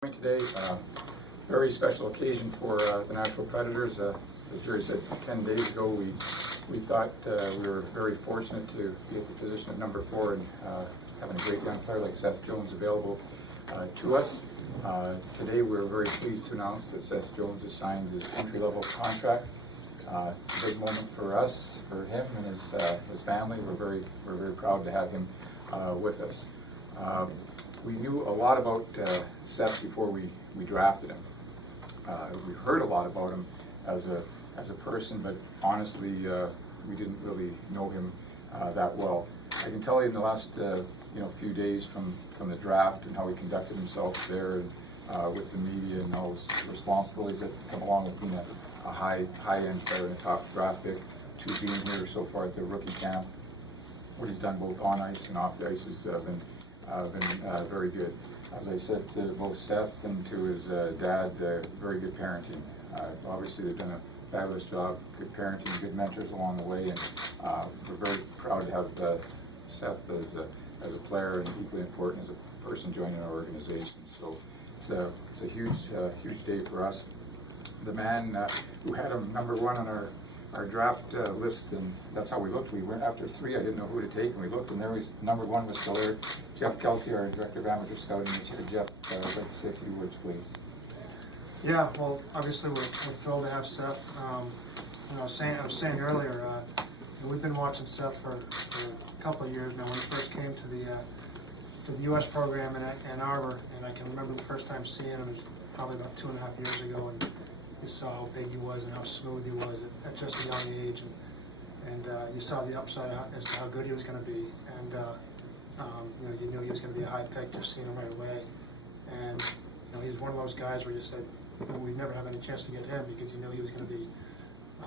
Today, very special occasion for the Nashville Predators. As Jerry said 10 days ago, we thought we were very fortunate to be at the position of number 4 and having a great young player like Seth Jones available to us. Today we're very pleased to announce that Seth Jones has signed his entry-level contract. It's a big moment for us, for him and his family. We're very proud to have him with us. We knew a lot about Seth before we drafted him. We heard a lot about him as a person, but honestly, we didn't really know him that well. I can tell you in the last few days from the draft and how he conducted himself there and with the media and all his responsibilities that come along with being a high-end player and a top draft pick, to being here so far at the rookie camp. What he's done both on ice and off the ice has been very good. As I said to both Seth and to his dad, very good parenting. Obviously they've done a fabulous job, good parenting, good mentors along the way, and we're very proud to have Seth as a player and equally important as a person joining our organization. So it's a huge day for us. The man who had him number 1 on our draft list, and that's how we looked. We went after 3. I didn't know who to take, and we looked, and there was number 1 was still there. Jeff Kelty, our director of amateur scouting, is here. Jeff, I'd like to say a few words, please. Yeah, well, obviously we're thrilled to have Seth. I was saying earlier, we've been watching Seth for a couple of years now. When he first came to the U.S. program in Ann Arbor, and I can remember the first time seeing him was probably about 2.5 years ago, and you saw how big he was and how smooth he was at just a young age, and you saw the upside as to how good he was going to be, and you knew he was going to be a high pick just seeing him right away. And he's one of those guys where you said we'd never have any chance to get him because you knew he was going to be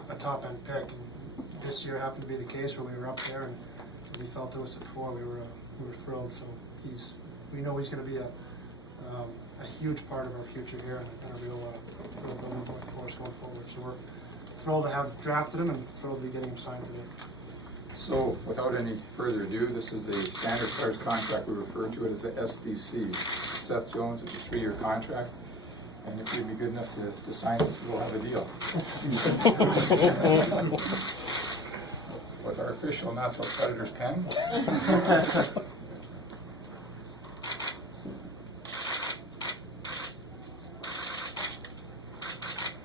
a top end pick. And this year happened to be the case where we were up there, and we felt to us at 4. We were thrilled. So we know he's going to be a huge part of our future here and a real building point for us going forward. So we're thrilled to have drafted him and thrilled to be getting him signed today. So without any further ado, this is a standard players contract. We refer to it as the SBC. Seth Jones is a 3-year contract, and if you'd be good enough to sign this, we'll have a deal. With our official Nashville Predators pen.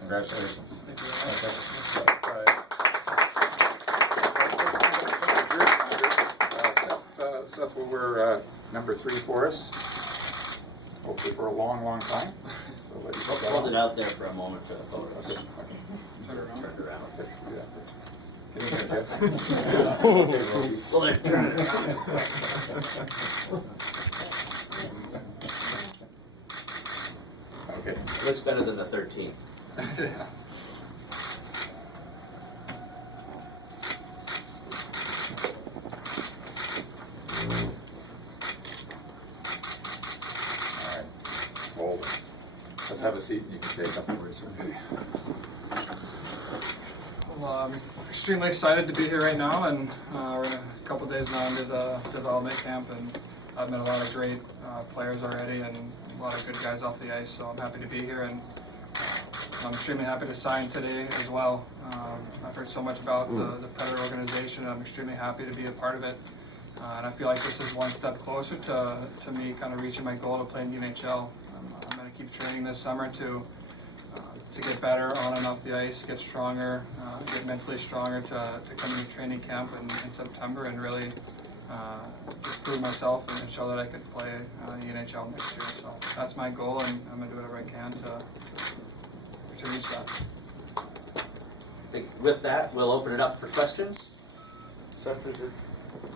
Congratulations. Thank you. Seth will wear number 3 for us, hopefully for a long time. So let you hold it out there for a moment for the photos. Okay. Turn it around. Okay, do that. Get in there, Jeff. Okay, Roby. Well, there, turn it around. Okay. Looks better than the 13th. Well, let's have a seat and you can say a couple words. Well, I'm extremely excited to be here right now, and we're in a couple days now into the development camp, and I've met a lot of great players already and a lot of good guys off the ice, so I'm happy to be here, and I'm extremely happy to sign today as well. I've heard so much about the Predator organization, and I'm extremely happy to be a part of it. And I feel like this is one step closer to me kind of reaching my goal to play in the NHL. I'm going to keep training this summer to get better on and off the ice, get stronger, get mentally stronger to come into training camp in September and really just prove myself and show that I could play the NHL next year. So that's my goal, and I'm going to do whatever I can to reach that. I think with that, we'll open it up for questions. Seth, is it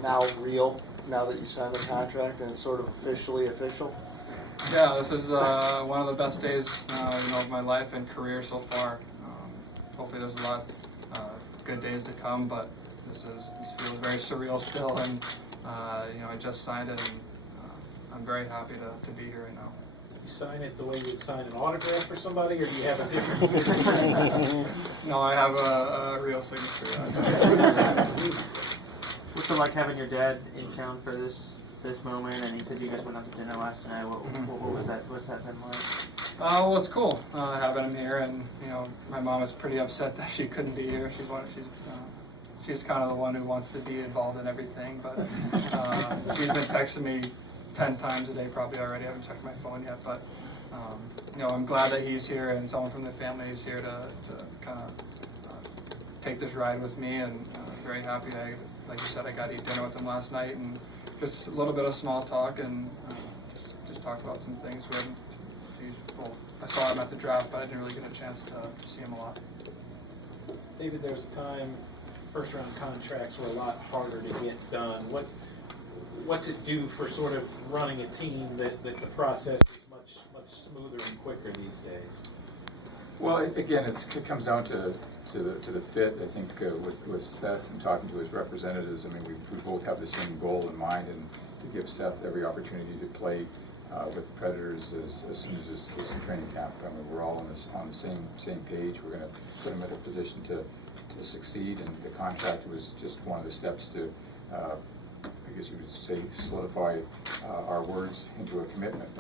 now real, now that you signed the contract and it's sort of officially official? Yeah, this is one of the best days of my life and career so far. Hopefully there's a lot of good days to come, but this feels very surreal still, and I just signed it, and I'm very happy to be here right now. You sign it the way you would sign an autograph for somebody, or do you have a different signature? No, I have a real signature. What's it like having your dad in town for this this moment? And you said you guys went out to dinner last night. What was that? What's that been like? Well, it's cool having him here, and my mom is pretty upset that she couldn't be here. She's kind of the one who wants to be involved in everything, but she's been texting me 10 times a day probably already. I haven't checked my phone yet, but I'm glad that he's here and someone from the family is here to kind of take this ride with me, and very happy. Like you said, I got to eat dinner with him last night, and just a little bit of small talk, and just talk about some things. I saw him at the draft, but I didn't really get a chance to see him a lot. David, there's a time first round contracts were a lot harder to get done. What's it do for sort of running a team that the process is much smoother and quicker these days? Well, again, it comes down to the fit. I think with Seth and talking to his representatives, I mean, we both have the same goal in mind, and to give Seth every opportunity to play with the Predators as soon as this training camp. I mean, we're all on the same page. We're going to put him in a position to succeed, and the contract was just one of the steps to, I guess you would say, solidify our words into a commitment.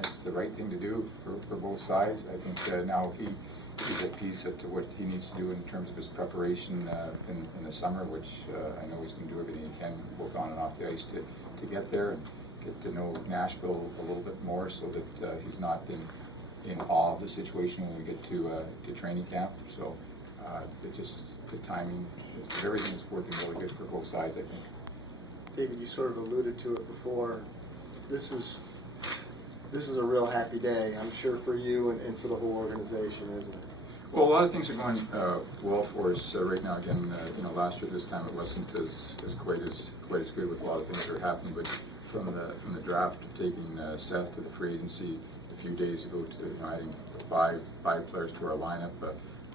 It's the right thing to do for both sides. I think now he's at peace to what he needs to do in terms of his preparation in the summer, which I know he's going to do everything he can, both on and off the ice, to get there and get to know Nashville a little bit more, so that he's not in awe of the situation when we get to training camp. So the timing, everything is working really good for both sides, I think. David, you sort of alluded to it before. This is a real happy day, I'm sure, for you and for the whole organization, isn't it? Well, a lot of things are going well for us right now. Again, last year this time it wasn't as quite as good with a lot of things that are happening. But from the draft of taking Seth to the free agency a few days ago to adding five players to our lineup.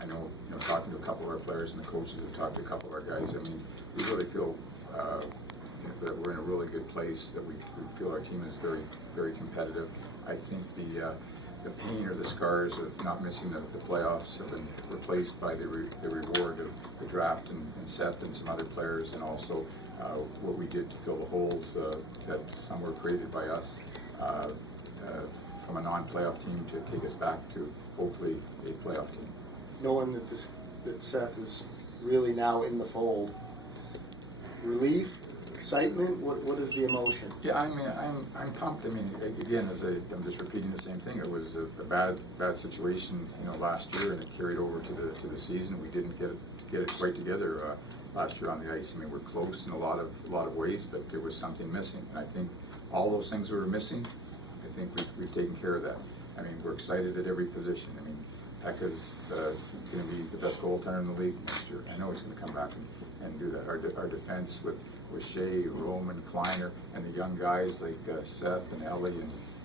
I know, talking to a couple of our players and the coaches have talked to a couple of our guys. I mean, we really feel that we're in a really good place. That we feel our team is very, very competitive. I think the pain or the scars of not missing the playoffs have been replaced by the reward of the draft and Seth and some other players, and also what we did to fill the holes that some were created by us from a non-playoff team to take us back to hopefully a playoff team. Knowing that Seth is really now in the fold, relief, excitement, what is the emotion? Yeah, I mean, I'm pumped. I mean, again, I'm just repeating the same thing. It was a bad situation, last year, and it carried over to the season. We didn't get it quite together last year on the ice. I mean, we're close in a lot of ways, but there was something missing. And I think all those things we were missing, I think we've taken care of that. I mean, we're excited at every position. I mean, Pekka's going to be the best goaltender in the league next year. I know he's going to come back and do that. Our defense with Shea, Roman, Kleiner, and the young guys like Seth and Ellie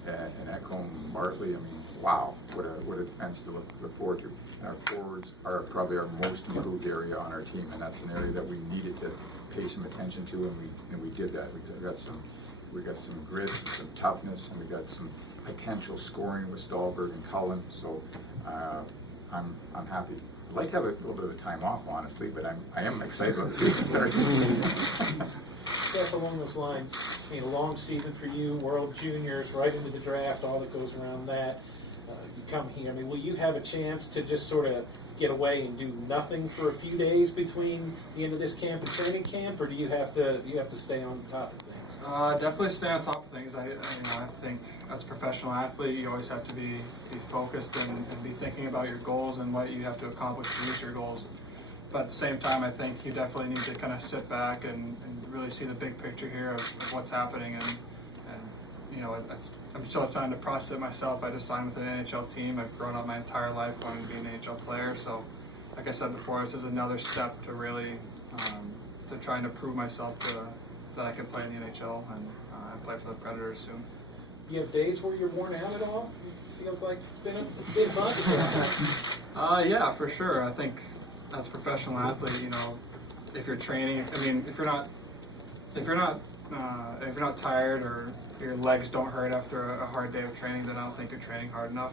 and Ekholm, Martley. I mean, wow, what a defense to look forward to. And our forwards are probably our most improved area on our team, and that's an area that we needed to pay some attention to, and we did that. We got some grit and some toughness, and we got some potential scoring with Stahlberg and Cullen. So I'm happy. I'd like to have a little bit of time off, honestly, but I am excited about the season starting. Seth, along those lines, a long season for you, World Juniors, right into the draft, all that goes around that. You come here. I mean, will you have a chance to just sort of get away and do nothing for a few days between the end of this camp and training camp, or do you have to stay on top of things? Definitely stay on top of things. I think as a professional athlete, you always have to be focused and be thinking about your goals and what you have to accomplish to reach your goals. But at the same time, I think you definitely need to kind of sit back and really see the big picture here of what's happening. And I'm still trying to process it myself. I just signed with an NHL team. I've grown up my entire life wanting to be an NHL player. So, like I said before, this is another step to really to trying to prove myself that I can play in the NHL and play for the Predators soon. You have days where you're worn out at all? It feels like it's been a big month. Yeah, for sure. I think as a professional athlete, if you're training, I mean, if you're not tired or your legs don't hurt after a hard day of training, then I don't think you're training hard enough.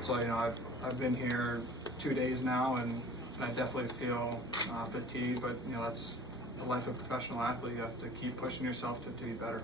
So I've been here 2 days now, and I definitely feel fatigued, but that's the life of a professional athlete. You have to keep pushing yourself to be better.